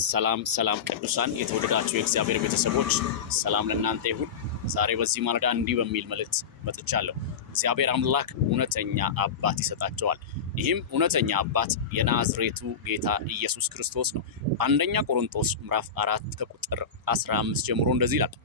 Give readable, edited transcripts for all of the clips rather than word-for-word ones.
ሰላም ሰላም ቅዱሳን የተወደዳችሁ የእግዚአብሔር ቤተሰቦች ሰላም ለእናንተ ይሁን። ዛሬ በዚህ ማለዳ እንዲህ በሚል መልእክት መጥቻለሁ። እግዚአብሔር አምላክ እውነተኛ አባት ይሰጣቸዋል። ይህም እውነተኛ አባት የናዝሬቱ ጌታ ኢየሱስ ክርስቶስ ነው። አንደኛ ቆሮንቶስ ምዕራፍ 4 ከቁጥር 15 ጀምሮ እንደዚህ ይላል፣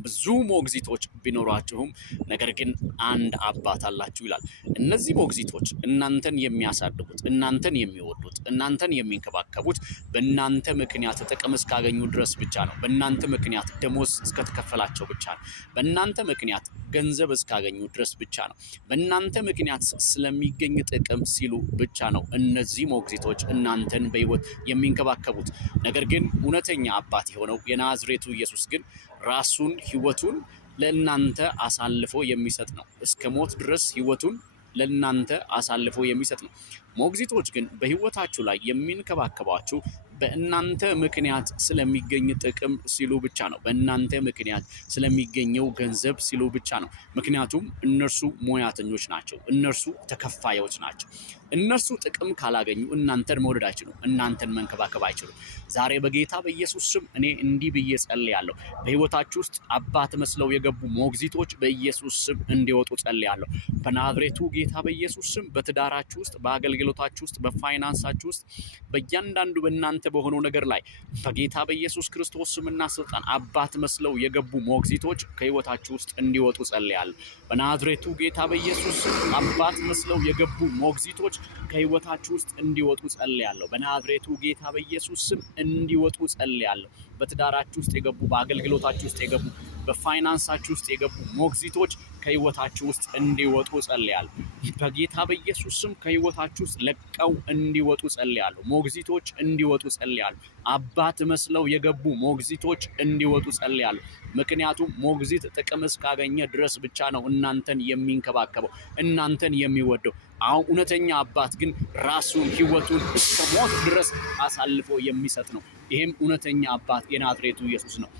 ብዙ ሞግዚቶች ቢኖሯችሁም ነገር ግን አንድ አባት አላችሁ ይላል። እነዚህ ሞግዚቶች እናንተን የሚያሳድጉት፣ እናንተን የሚወዱት፣ እናንተን የሚንከባከቡት በእናንተ ምክንያት ጥቅም እስካገኙ ድረስ ብቻ ነው። በእናንተ ምክንያት ደሞዝ እስከተከፈላቸው ብቻ ነው። በእናንተ ምክንያት ገንዘብ እስካገኙ ድረስ ብቻ ነው። በእናንተ ምክንያት ስለሚገኝ ጥቅም ሲሉ ብቻ ነው እነዚህ ሞግዚቶች እናንተን በሕይወት የሚንከባከቡት። ነገር ግን እውነተኛ አባት የሆነው የናዝሬቱ ኢየሱስ ግን ራሱን ሕይወቱን ለእናንተ አሳልፎ የሚሰጥ ነው። እስከ ሞት ድረስ ሕይወቱን ለእናንተ አሳልፎ የሚሰጥ ነው። ሞግዚቶች ግን በሕይወታችሁ ላይ የሚንከባከቧችሁ በእናንተ ምክንያት ስለሚገኝ ጥቅም ሲሉ ብቻ ነው። በእናንተ ምክንያት ስለሚገኘው ገንዘብ ሲሉ ብቻ ነው። ምክንያቱም እነርሱ ሙያተኞች ናቸው። እነርሱ ተከፋዮች ናቸው። እነርሱ ጥቅም ካላገኙ እናንተን መውደድ አይችሉም። እናንተን መንከባከብ አይችሉም። ዛሬ በጌታ በኢየሱስ ስም እኔ እንዲህ ብዬ ጸልያለሁ። በሕይወታችሁ ውስጥ አባት መስለው የገቡ ሞግዚቶች በኢየሱስ ስም እንዲወጡ ጸልያለሁ። በናዝሬቱ ጌታ በኢየሱስ ስም በትዳራችሁ ውስጥ፣ በአገልግሎታችሁ ውስጥ፣ በፋይናንሳችሁ ውስጥ፣ በእያንዳንዱ በእናንተ በሆነው ነገር ላይ በጌታ በኢየሱስ ክርስቶስ ስምና ስልጣን አባት መስለው የገቡ ሞግዚቶች ከሕይወታችሁ ውስጥ እንዲወጡ ጸልያለሁ። በናዝሬቱ ጌታ በኢየሱስ ስም አባት መስለው የገቡ ሞግዚቶች ከሕይወታችሁ ውስጥ እንዲወጡ ጸልያለሁ። በናዝሬቱ ጌታ በኢየሱስ ስም እንዲወጡ ጸልያለሁ። በትዳራችሁ ውስጥ የገቡ፣ በአገልግሎታችሁ ውስጥ የገቡ፣ በፋይናንሳችሁ ውስጥ የገቡ ሞግዚቶች ከሕይወታችሁ ውስጥ እንዲወጡ ጸልያለሁ። በጌታ በኢየሱስ ስም ከሕይወታችሁ ውስጥ ለቀው እንዲወጡ ጸልያለሁ። ሞግዚቶች እንዲወጡ ጸልያለሁ። አባት መስለው የገቡ ሞግዚቶች እንዲወጡ ጸልያለሁ። ምክንያቱም ሞግዚት ጥቅም እስካገኘ ድረስ ብቻ ነው እናንተን የሚንከባከበው፣ እናንተን የሚወደው። አሁን እውነተኛ አባት ግን ራሱን ሕይወቱን እስከ ሞት ድረስ አሳልፎ የሚሰጥ ነው። ይህም እውነተኛ አባት የናዝሬቱ ኢየሱስ ነው።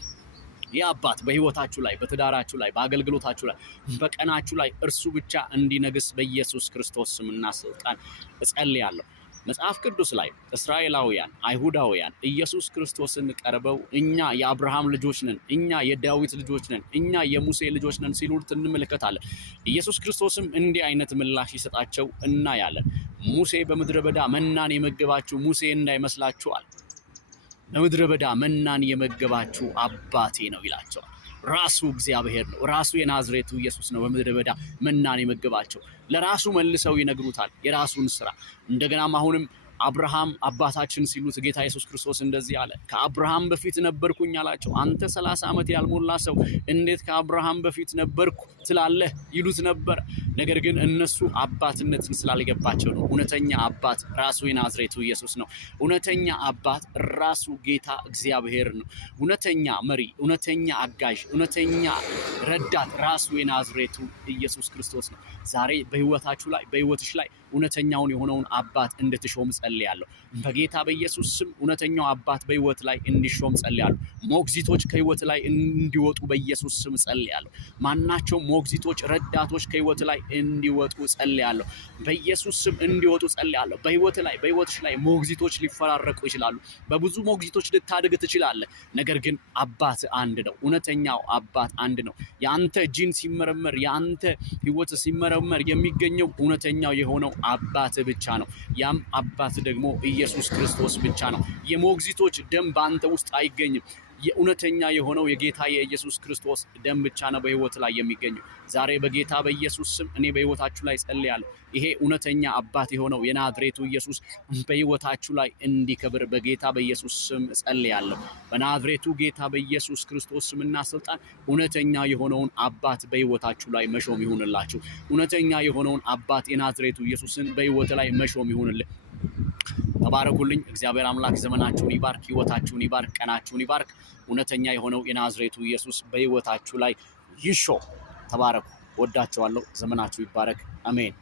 ይህ አባት በሕይወታችሁ ላይ፣ በትዳራችሁ ላይ፣ በአገልግሎታችሁ ላይ፣ በቀናችሁ ላይ እርሱ ብቻ እንዲነግስ በኢየሱስ ክርስቶስ ስምና ስልጣን እጸልያለሁ። መጽሐፍ ቅዱስ ላይ እስራኤላውያን፣ አይሁዳውያን ኢየሱስ ክርስቶስን ቀርበው እኛ የአብርሃም ልጆች ነን፣ እኛ የዳዊት ልጆች ነን፣ እኛ የሙሴ ልጆች ነን ሲሉት እንመለከታለን። ኢየሱስ ክርስቶስም እንዲህ አይነት ምላሽ ይሰጣቸው እናያለን። ሙሴ በምድረ በዳ መናን የመገባችሁ ሙሴ እንዳይመስላችኋል፣ በምድረ በዳ መናን የመገባችሁ አባቴ ነው ይላቸዋል። ራሱ እግዚአብሔር ነው። ራሱ የናዝሬቱ ኢየሱስ ነው በምድረ በዳ መናን የመገባቸው። ለራሱ መልሰው ይነግሩታል የራሱን ስራ። እንደገናም አሁንም አብርሃም አባታችን ሲሉት ጌታ ኢየሱስ ክርስቶስ እንደዚህ አለ፣ ከአብርሃም በፊት ነበርኩኝ አላቸው። አንተ 30 ዓመት ያልሞላ ሰው እንዴት ከአብርሃም በፊት ነበርኩ ትላለህ ይሉት ነበር። ነገር ግን እነሱ አባትነትን ስላልገባቸው ነው። እውነተኛ አባት ራሱ የናዝሬቱ ኢየሱስ ነው። እውነተኛ አባት ራሱ ጌታ እግዚአብሔር ነው። እውነተኛ መሪ፣ እውነተኛ አጋዥ፣ እውነተኛ ረዳት ራሱ የናዝሬቱ ኢየሱስ ክርስቶስ ነው። ዛሬ በሕይወታችሁ ላይ፣ በሕይወትሽ ላይ እውነተኛውን የሆነውን አባት እንድትሾም ጸልያለሁ። በጌታ በኢየሱስ ስም እውነተኛው አባት በሕይወት ላይ እንዲሾም ጸልያለሁ። ሞግዚቶች ከሕይወት ላይ እንዲወጡ በኢየሱስ ስም ጸልያለሁ። ማናቸው ሞግዚቶች፣ ረዳቶች ከሕይወት ላይ እንዲወጡ ጸልያለሁ። በኢየሱስ ስም እንዲወጡ ጸልያለሁ። በሕይወት ላይ፣ በሕይወትሽ ላይ ሞግዚቶች ሊፈራረቁ ይችላሉ። በብዙ ሞግዚቶች ልታድግ ትችላለህ። ነገር ግን አባት አንድ ነው። እውነተኛው አባት አንድ ነው። የአንተ ጂን ሲመረመር፣ የአንተ ሕይወት ሲመረመር የሚገኘው እውነተኛው የሆነው አባት ብቻ ነው። ያም አባት ደግሞ ኢየሱስ ክርስቶስ ብቻ ነው። የሞግዚቶች ደም በአንተ ውስጥ አይገኝም። የእውነተኛ የሆነው የጌታ የኢየሱስ ክርስቶስ ደም ብቻ ነው በሕይወት ላይ የሚገኘው። ዛሬ በጌታ በኢየሱስ ስም እኔ በሕይወታችሁ ላይ ጸልያለሁ። ይሄ እውነተኛ አባት የሆነው የናዝሬቱ ኢየሱስ በሕይወታችሁ ላይ እንዲከብር በጌታ በኢየሱስ ስም ጸልያለሁ። በናዝሬቱ ጌታ በኢየሱስ ክርስቶስ ስምና ስልጣን እውነተኛ የሆነውን አባት በሕይወታችሁ ላይ መሾም ይሁንላችሁ። እውነተኛ የሆነውን አባት የናዝሬቱ ኢየሱስን በሕይወት ላይ መሾም ይሁንልህ። ተባረኩልኝ። እግዚአብሔር አምላክ ዘመናችሁን ይባርክ፣ ሕይወታችሁን ይባርክ፣ ቀናችሁን ይባርክ። እውነተኛ የሆነው የናዝሬቱ ኢየሱስ በሕይወታችሁ ላይ ይሾም። ተባረኩ። ወዳችኋለሁ። ዘመናችሁ ይባረክ። አሜን።